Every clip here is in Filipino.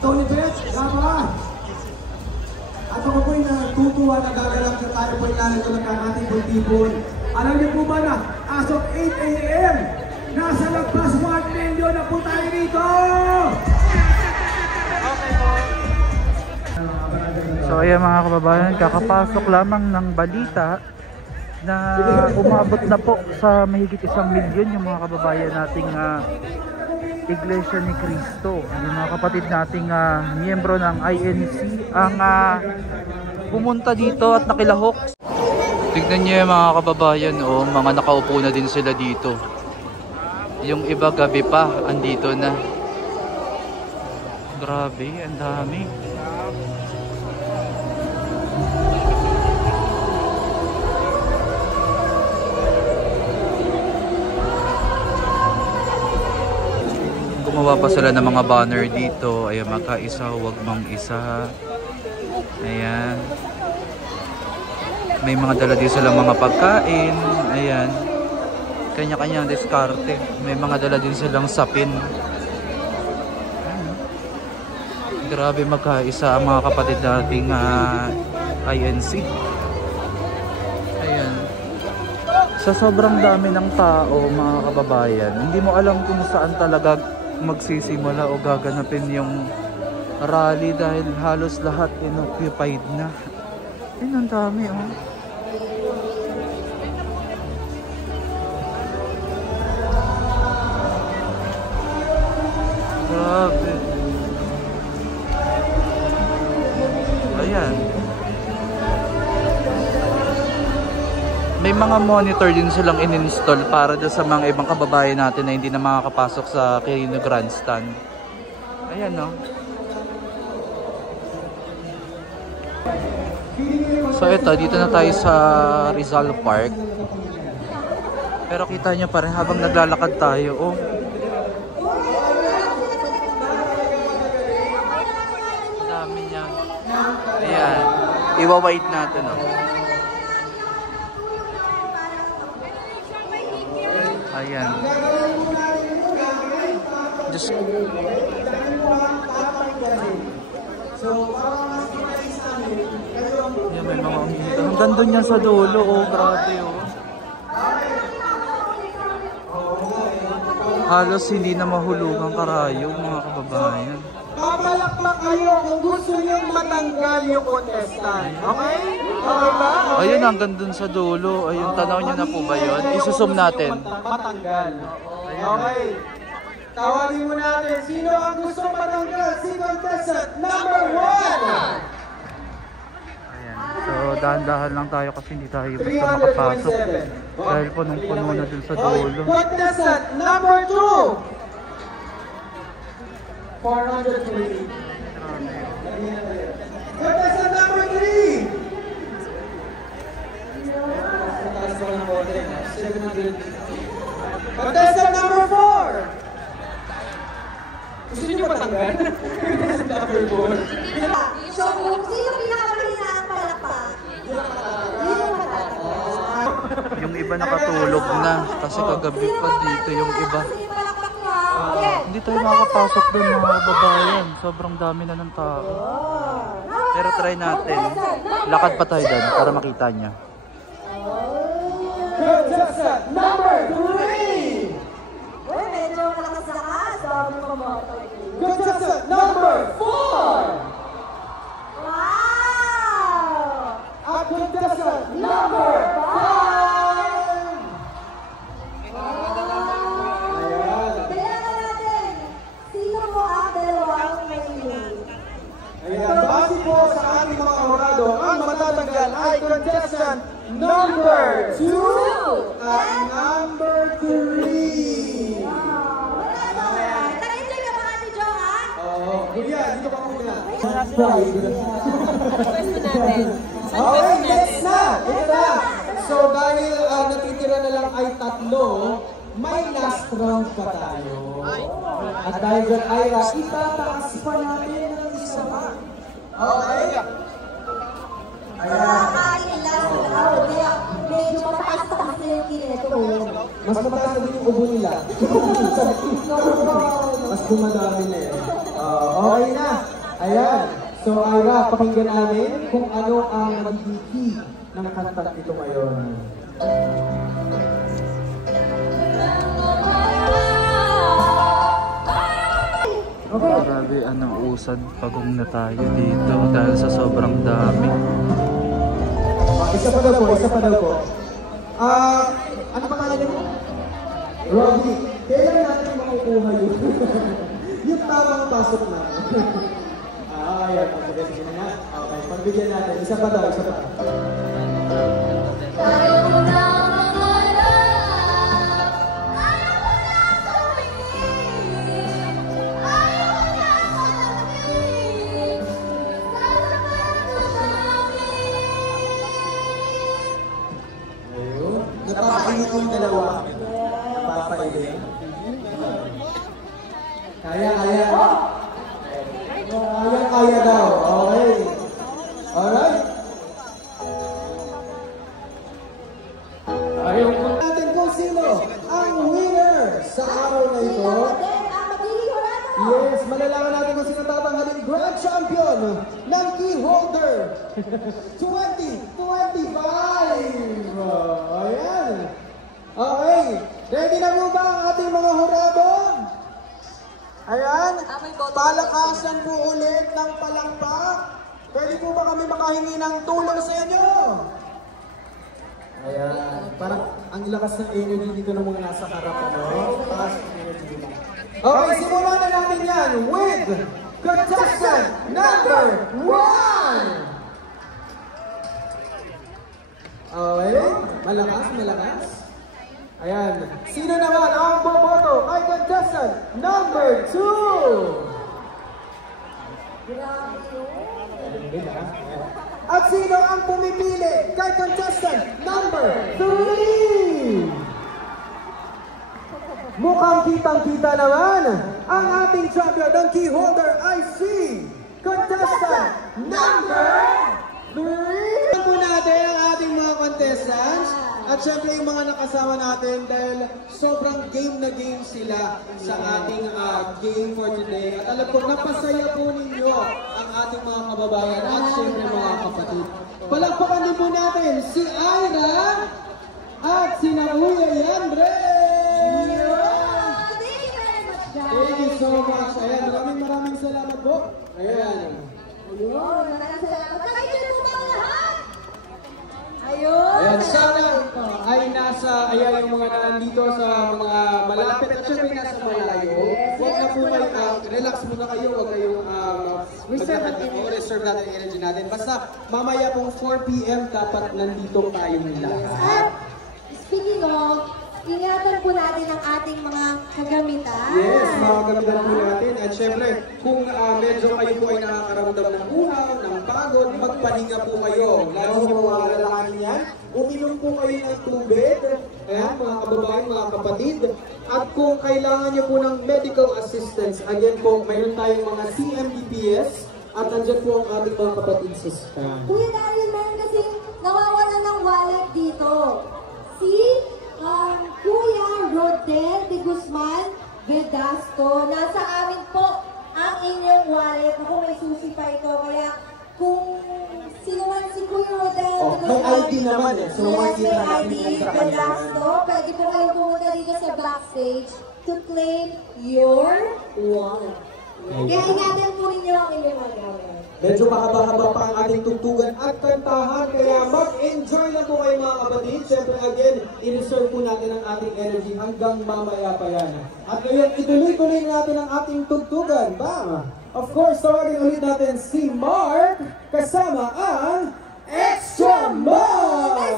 Tony Betts, Gama. At ako po'y natutuwa na gagalak na tayo po'y lalito ng ating pultipon. Alam niyo po ba na as of 8 AM, nasa lagpas 1 million na po tayo dito! So ayan mga kababayan, kakapasok lamang ng balita na umabot na po sa mahigit 1 milyon yung mga kababayan nating Iglesia ni Cristo. Yung mga kapatid nating miyembro ng INC ang pumunta dito at nakilahok. Tignan niyo yung mga kababayan, oh, mga nakaupo na din sila dito. Yung iba gabi pa, andito na. Grabe, ang dami. Gumawa pa sila ng mga banner dito. Ayan, makaisa, huwag mang isa. Ayan. May mga dala din silang mga pagkain. Ayan. Kanya-kanyang diskarte. May mga dala din silang sapin. Ayan. Grabe magkaisa ang mga kapatid nating INC. Ayan. Sa sobrang dami ng tao, mga kababayan, hindi mo alam kung saan talaga magsisimula o gaganapin yung rally dahil halos lahat inoccupied na. Ayun, ang dami, oh. Grabe. Ayan. May mga monitor din silang in-install para sa mga ibang kababayan natin na hindi na makakapasok sa Quirino Grandstand. Ayan, no? So ito, dito na tayo sa Rizal Park. Pero kita nyo pa rin habang naglalakad tayo, oh. Dami niya. Ayan. Iwa-wait natin, oh. Ayan. Just yan, may mga umihita. Hanggang doon yan sa dulo, oh, grabe, oh. Halos hindi na mahulugang karayom, mga kababayan. Papalakpak kayo kung gusto niyong matanggal yung contestant. Okay? Okay ba? Okay. Ayun, hanggang dun sa dulo. Ayun, tanaw niyo na po ba yun? Isusum natin. Matanggal. Okay. Tawagin mo natin. Sino ang gusto matanggal? Si contestant number 1! Ayan. So, dahan-dahan lang tayo kasi hindi tayo basta makapasok. Dahil punong-puno na dun sa dulo. Contestant number 2! 403. Contestant number 3. Contestant number 4. Gusto niyo matanggal? Contestant number 4. So, kung sino pinakamalina ang palakpak? Yung iba nakatulog na kasi kagabi pa dito yung iba. Hindi tayo makakapasok doon, mga babayan. Sobrang dami na ng tao. Pero try natin. Lakad pa tayo doon para makita niya. Contestant number 3. Uy, medyo malakas-lakas. Sabi ko mo. Contestant number 4. Wow! At contestant number 5. Base po sa ating mga jurado, ang matatanggal ay contestant number 2 at number 3. Nag-enjoy ka ba, Ate Jo, ha? Oo. Kuya, dito pa muna. Pwesto natin. Okay, yes na! Ito na! So dahil natitira na lang ay 3, may last round pa tayo. At dahil dyan, Ira, itataas pa natin ng isa pa. Okay. Ayan. Medyo mataas-taas na yung kineto. Mas mataas na din yung ubo nila. Mas dumadami na yan. Okay na. So Ira, pakinggan namin kung ano ang magiging key ng kantang ito ngayon. Okay. Grabe, usad pagong na tayo dito dahil sa sobrang dami. Isa pa daw po. Ano pangalan mo? Robbie, kailan natin makukuha yun? Yung tamang pasok na. Ayan. Sige na nga. Okay, pagbigyan natin. Isa pa daw. Tayo muna mangarap, ayaw mo na tumingin, ayaw mo na manapin, Ayun. Napapailit yung dalawa. Napapailit. Kaya. Kaya daw. Okay. Alright. Ayaw ko natin kung sino ang winner sa araw na ito. Yes, malalaman natin kung sino tatanghalin Grand Champion ng Key Holder 2025. Ayan. Okay. Ready na po ba ang ating mga hurado? Ayan. Palakasan po ulit ng palakpak. Pwede po ba kami makahingi ng tulong sa inyo? Ayan. Parang ang lakas ng energy dito ng mga nasa harapan. Lakas ng energy dito. Okay, simulan na natin yan with contestant number 1! Okay, malakas. Ayan. Sino naman ang boboto kay contestant number 2? At sino ang pumipili kay contestant number 3? Mukhang kitang-kita naman ang ating champion ng key holder ay si contestant number 3. Ito po natin ang ating mga contestants at syempre yung mga nakasama natin dahil sobrang game na game sila sa ating game for today. At alam ko, napasaya po ninyo ang ating mga kababayan at syempre mga kapatid. Palakpakan din po natin si Ira at si Kuya Yandre! Thank you so much. Ayan, maraming salamat po. Ayan. Maraming salamat. Nakailan po ba lahat? Ayun. Ayan, sana ay ayan yung mga nandito sa mga malapit at syempre nasa malayo. Huwag na po kayo, relax muna kayo, huwag kayong reserve natin yung energy natin. Basta mamaya pong 4 PM dapat nandito tayong lahat. At speaking of, ingatan po natin ang ating mga kagamitan. Yes, mga kagamitan po natin. At syempre, kung medyo kayo po ay nakakaramdam ng uhaw, ng pagod, magpahinga po kayo. Lalo niyo po mga lalakanin yan. Uminom po kayo ng tubig. Ayan, mga kababayan, mga kapatid. At kung kailangan niyo po ng medical assistance, again po, mayroon tayong mga CMDPS. At andyan po ang ating mga kapatid sa scan. Kuya Daryl, meron kasing nawawalan ng wallet dito. Si Kuya Rodel de Guzman Vedasto. Nasa amin po ang inyong wallet. Ako may susi pa ito. Kaya kung sino man si Kuya Rodel de Guzman. May ID naman eh. So, yes, may ID sa Vedasto. Pwede po kayong pumunta dito sa backstage to claim your wallet. Kaya ingatan po ninyo ang inyong wallet. Medyo mahaba-haba pa ang ating tugtugan at kantahan, kaya mag-enjoy na po kayo mga kapatid. Siyempre again, in-reserve po natin ang ating energy hanggang mamaya pa yan. At ngayon, ituloy-tuloy natin ang ating tugtugan. Bang! Of course, tawagin ulit natin si Mark kasama ang Extra Mile!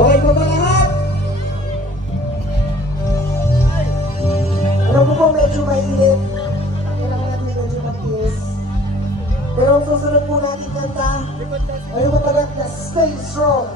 Okay po ba lahat? Alam ko po medyo mainit. Kailangan natin medyo mag-kiss. Pero ang susunod po natin kanta ay matagat na Stay Strong.